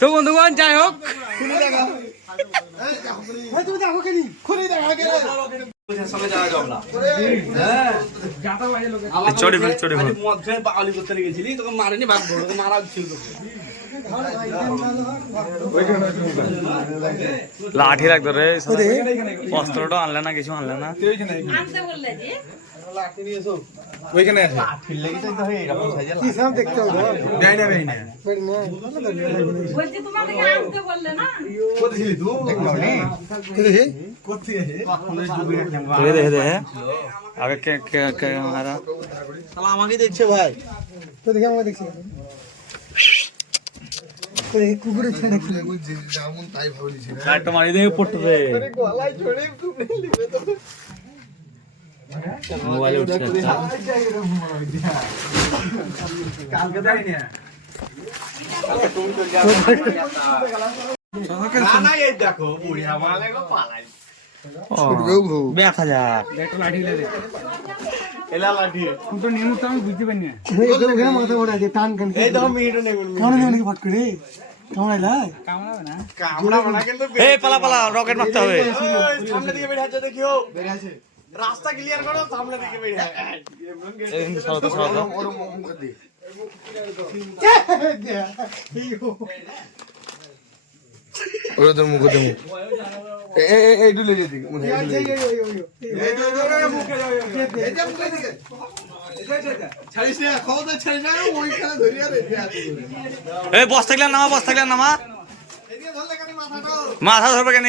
তো বন্ধুগণ যাই হোক খুলে দেখা তুমি দেখো কেনি খুলে দেখা চড়ে ফেল চড়ে ফেল বাউলি করতে গেছিলি তোকে মারেনি ভাগ তোকে মারা ছিল লাঠি রাখতো রে অস্ত্রটা আনলে না কিছু আনলে না আনতে বললে যে ওইখানে আছে। কি সাম দেখতে হবে? যাই না যাই না। বলছি তোমাদেরকে আনতে বললে না? কোথায় তুই? দেখি কোথায় আছে দেখে দেখে দেখে আগে কে কে কে মারা। শালা আমাকে দেখছে ভাই। তো দেখি আমাকে দেখছি। তো ছেড়ে যেমন তাই ভাবলিছি একটা মারি দেখে পড়তে রে গলায় ছড়ে কুকুরে লিবে তো। মোবাইলে উঠছে। কালকে যাই না না না। এই দেখো গো পালাই রকেট মারতে হবে। সামনে দিকে বেরিয়ে আছে দেখিও। বেরিয়ে আছে। রাস্তা ক্লিয়ার করো সামনে দিকে বেরিয়ে আছে এই সরো সরো ওর মুখ দিয়ে ওরে তোর মুখ দে মুখ। এই এই এই ডুলে যেতে মুখে ছাড়িস না খবর ছাড়িস না ওইখানে ধরিয়া রে এই বস থাকলে নামা বস থাকলে নামা। মাথা ধরবে কেন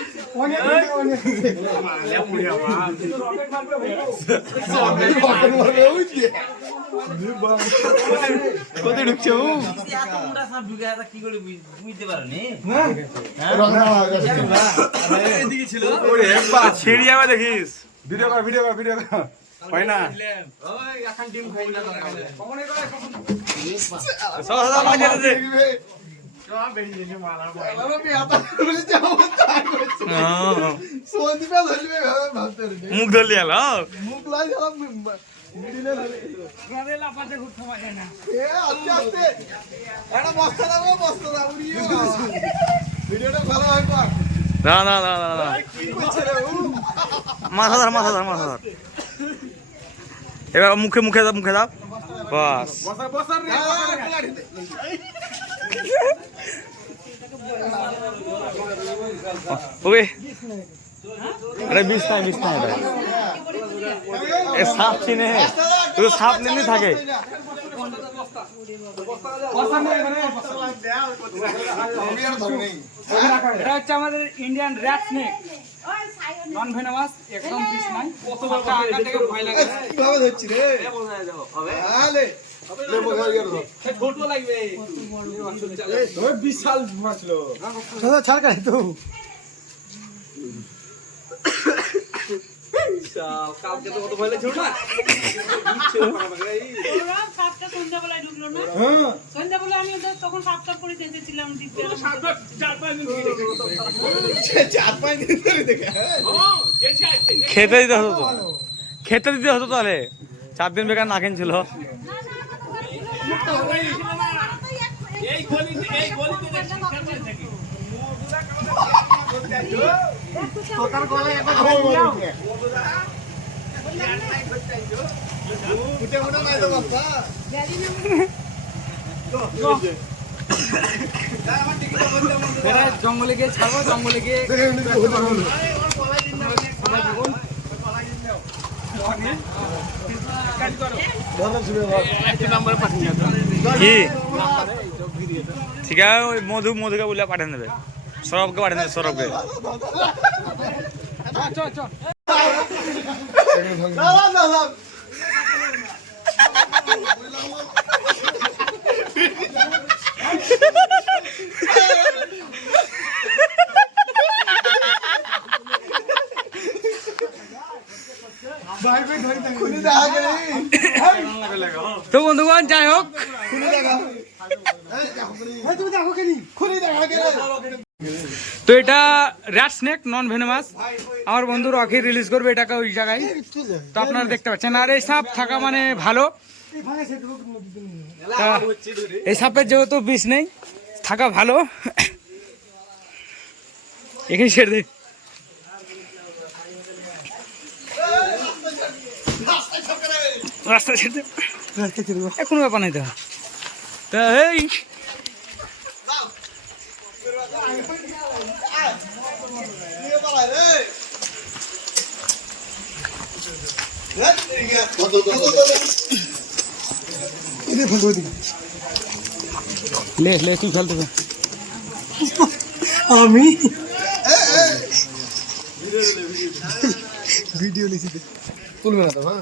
বেশ কোথায় ঢুকছো ছিড়ি যাবে দেখিস ভিডিও কর ভিডিও কর ভিডিও কর হয় না সব সব মাঝে দে মুখ ধরলি আলো? না না না না মাথা মাথা মাথা ধর। এবার মুখে মুখে দাও মুখে দাও। বাস। ওকে আরে বিষ নাই বিষ নাই ভাই। এ সাপ চিনে। শুধু সাপ নেমনি থাকে। এটা হচ্ছে আমাদের Indian rat snake non venomous একদম পিস নাই। কত ভয় লাগে। ছোট লাগবে খেতে দিতে হতো তো। খেতে দিতে হতো তাহলে। চার দিন বেকার না ছিল এই গলি এই গলিতে এরা জঙ্গলে গিয়ে ছাড়বো জঙ্গলে গিয়ে কি? ঠিক আছে ওই মধু মধুকে বলে পাঠিয়ে দেবে। সৌরভকে পাঠিয়ে দেবে সৌরভকে দাদা দাদা খুলে দেখা গেলে তো বন্ধুগণ যাই হোক। খুলে দেখা তুমি দেখো কেনি। খুলে দেখা গেলে তো এটা র্যাট স্নেক নন ভেনামাস আমার বন্ধু রকি রিলিজ করবে এটাকে ওই জায়গায়। তো আপনারা দেখতে পাচ্ছেন। আর এই সাপ থাকা মানে ভালো। তা এই সাপের যেহেতু বিষ নেই থাকা ভালো। এখানে ছেড়ে দে। রাস্তা ছেড়ে কোনো ব্যাপার নাই তো তা এই। লে লে তুই খেলতে। আমি? ভিডিও লিখি তুলবে না তো হ্যাঁ?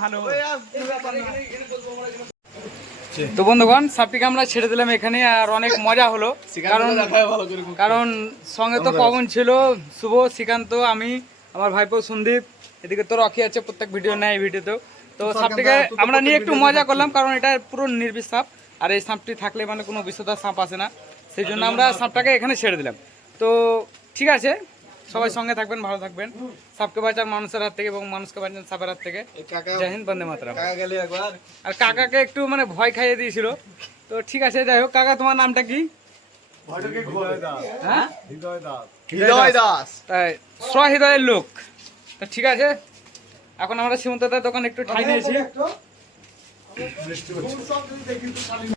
ভালো তো বন্ধুগণ সাপটিকে আমরা ছেড়ে দিলাম এখানে আর অনেক মজা হলো। কারণ কারণ সঙ্গে তো পবন ছিল শুভ শ্রীকান্ত আমি আমার ভাইপো সন্দীপ এদিকে তো রকি আছে প্রত্যেক ভিডিও নেয় এই ভিডিওতেও। তো সাপটিকে আমরা নিয়ে একটু মজা করলাম কারণ এটা পুরো নির্বিষ সাপ আর এই সাপটি থাকলে মানে কোনো বিষধর সাপ আসে না। সেই জন্য আমরা সাপটাকে এখানে ছেড়ে দিলাম। তো ঠিক আছে সবাই সঙ্গে থাকবেন ভালো থাকবেন। সাপকে বাঁচান মানুষের হাত থেকে এবং মানুষকে বাঁচান সাপের হাত থেকে। জয় হিন্দ বন্দে মাতরম। আর কাকাকে একটু মানে ভয় খাইয়ে দিয়েছিল। তো ঠিক আছে যাই হোক কাকা তোমার নামটা কি? হ্যাঁ? হৃদয় দাস। তাই সহৃদয়ের লোক। তো ঠিক আছে এখন আমরা সীমন্তদার দোকান একটু ঠাই নিয়েছি।